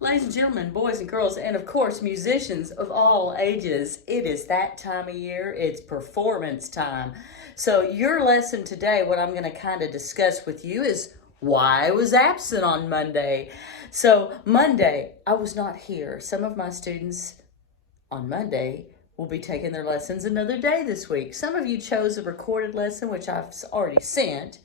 Ladies and gentlemen, boys and girls, and of course, musicians of all ages, it is that time of year. It's performance time. So, your lesson today, what I'm going to kind of discuss with you is why I was absent on Monday. So, Monday, I was not here. Some of my students on Monday will be taking their lessons another day this week. Some of you chose a recorded lesson, which I've already sent.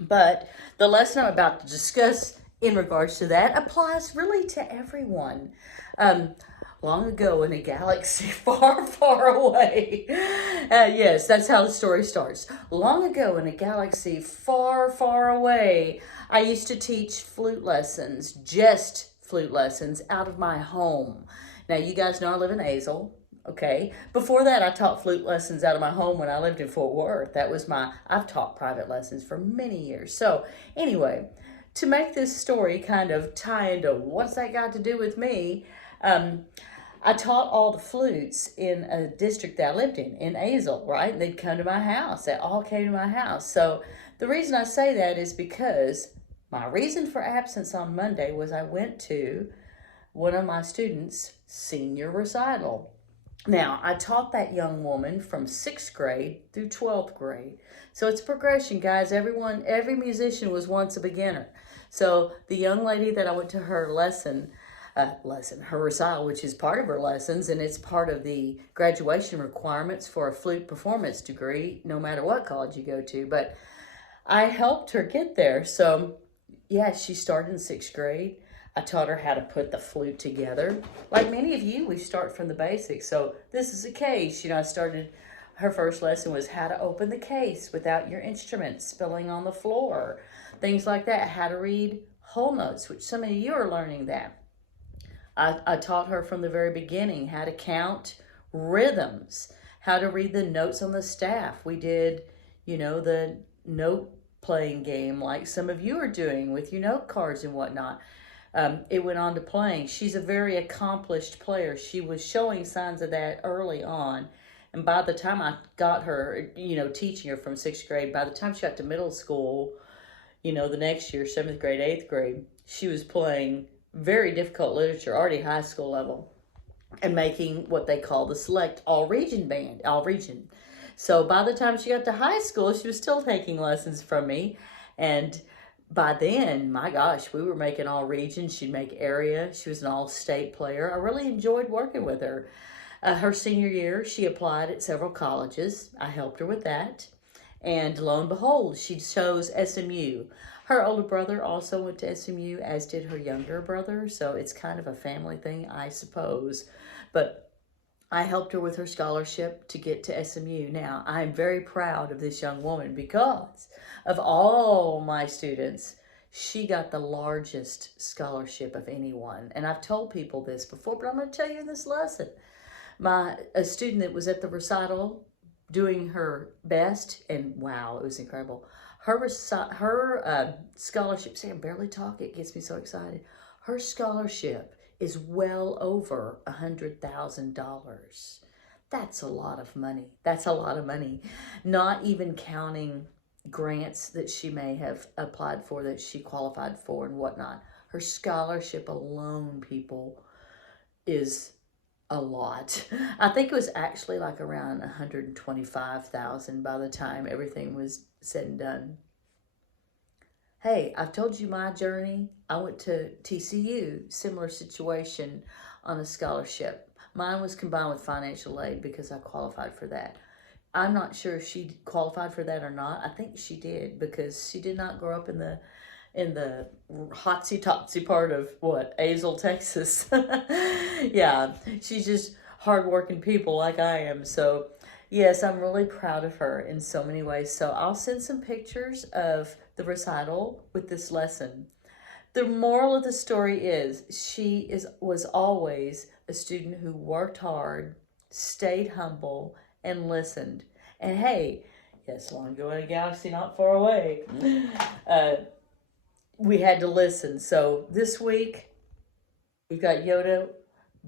But the lesson I'm about to discuss in regards to that applies really to everyone. Um, Long ago in a galaxy far, far away. Yes, that's how the story starts. Long ago in a galaxy far, far away, I used to teach flute lessons, just flute lessons, out of my home. Now, you guys know I live in Azle. Okay. Before that, I taught flute lessons out of my home when I lived in Fort Worth. I've taught private lessons for many years. So, anyway, to make this story kind of tie into what's that got to do with me, I taught all the flutes in a district that I lived in Azle, right? And they'd come to my house. They all came to my house. So, the reason I say that is because my reason for absence on Monday was I went to one of my students' senior recital. Now, I taught that young woman from 6th grade through 12th grade. So it's progression, guys. Every musician was once a beginner. So the young lady that I went to her her recital, which is part of her lessons, and it's part of the graduation requirements for a flute performance degree, no matter what college you go to. But I helped her get there. So, yeah, she started in 6th grade. I taught her how to put the flute together. Like many of you, we start from the basics. So this is a case. Her first lesson was how to open the case without your instrument spilling on the floor. Things like that. How to read whole notes, which some of you are learning that. I taught her from the very beginning how to count rhythms, how to read the notes on the staff. We did, the note playing game like some of you are doing with your note cards and whatnot. It went on to playing. She's a very accomplished player. She was showing signs of that early on. And by the time I got her, teaching her from 6th grade, by the time she got to middle school, the next year, 7th grade, 8th grade, she was playing very difficult literature, already high school level, and making what they call the select all region band, all region. So by the time she got to high school, she was still taking lessons from me. And by then, my gosh, we were making all regions. She'd make area. She was an all-state player. I really enjoyed working with her. Her senior year, she applied at several colleges. I helped her with that. And lo and behold, she chose SMU. Her older brother also went to SMU, as did her younger brother. So it's kind of a family thing, I suppose. But I helped her with her scholarship to get to SMU. Now, I'm very proud of this young woman because of all my students, she got the largest scholarship of anyone. And I've told people this before, but I'm going to tell you in this lesson. A student that was at the recital doing her best, and wow, it was incredible. Her scholarship, see, I barely talk, it gets me so excited. Her scholarship is well over $100,000. That's a lot of money. That's a lot of money. Not even counting grants that she may have applied for, that she qualified for and whatnot. Her scholarship alone, people, is a lot. I think it was actually like around 125,000 by the time everything was said and done. Hey, I've told you my journey. I went to TCU, similar situation on a scholarship. Mine was combined with financial aid because I qualified for that. I'm not sure if she qualified for that or not. I think she did because she did not grow up in the hotsy-totsy part of Azle, Texas. Yeah, she's just hardworking people like I am. So yes, I'm really proud of her in so many ways. So I'll send some pictures of the recital with this lesson. The moral of the story is was always a student who worked hard, stayed humble, and listened. And hey, yes, long ago in a galaxy not far away, we had to listen. So this week, we've got Yoda,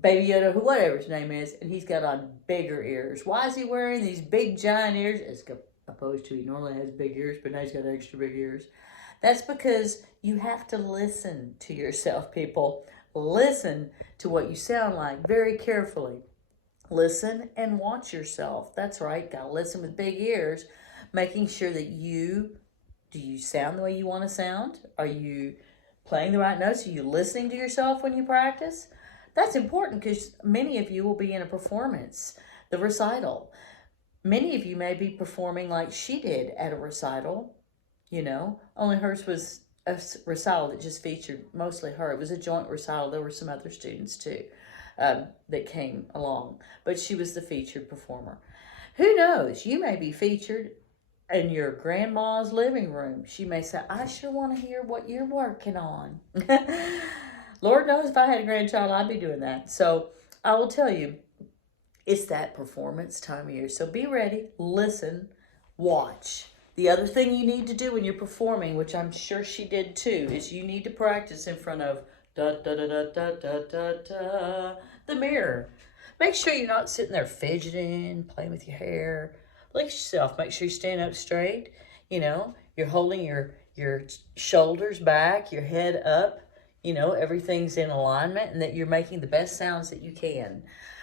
Baby Yoda, whatever his name is, and he's got on bigger ears. Why is he wearing these big giant ears? As opposed to he normally has big ears, but now he's got extra big ears. That's because you have to listen to yourself, people. Listen to what you sound like very carefully. Listen and watch yourself. That's right. Gotta listen with big ears, making sure that do you sound the way you want to sound? Are you playing the right notes? Are you listening to yourself when you practice? That's important because many of you will be in a performance, the recital. Many of you may be performing like she did at a recital, only hers was a recital that just featured mostly her. It was a joint recital. There were some other students too that came along, but she was the featured performer. Who knows? You may be featured in your grandma's living room. She may say, I sure want to hear what you're working on. Lord knows if I had a grandchild, I'd be doing that. So I will tell you, it's that performance time of year. So be ready, listen, watch. The other thing you need to do when you're performing, which I'm sure she did too, is you need to practice in front of da da da da da da da da the mirror. Make sure you're not sitting there fidgeting, playing with your hair. Look at yourself. Make sure you stand up straight. You're holding your shoulders back, your head up. Everything's in alignment and that you're making the best sounds that you can.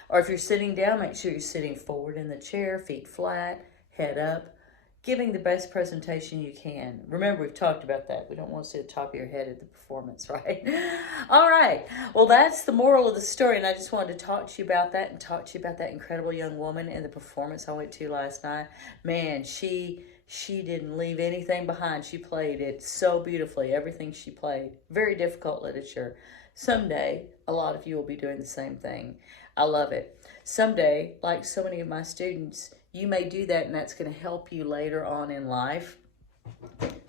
Or if you're sitting down, make sure you're sitting forward in the chair, feet flat, head up, giving the best presentation you can. Remember, we've talked about that. We don't want to see the top of your head at the performance, right? All right. Well, that's the moral of the story, and I just wanted to talk to you about that and talk to you about that incredible young woman and the performance I went to last night. Man, she didn't leave anything behind. She played it so beautifully, everything she played. Very difficult literature. Someday, a lot of you will be doing the same thing. I love it. Someday, like so many of my students, you may do that, and that's going to help you later on in life.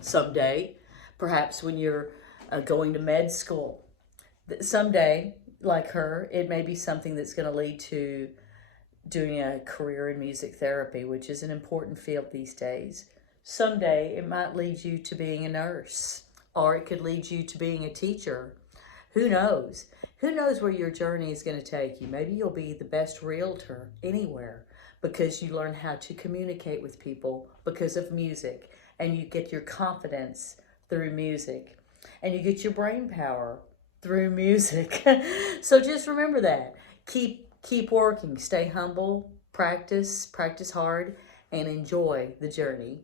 Someday, perhaps when you're going to med school. Someday, like her, it may be something that's going to lead to doing a career in music therapy, which is an important field these days. Someday, it might lead you to being a nurse, or it could lead you to being a teacher. Who knows? Who knows where your journey is going to take you? Maybe you'll be the best realtor anywhere because you learn how to communicate with people because of music, and you get your confidence through music, and you get your brain power through music. So just remember that. Keep working. Stay humble. Practice hard, and enjoy the journey.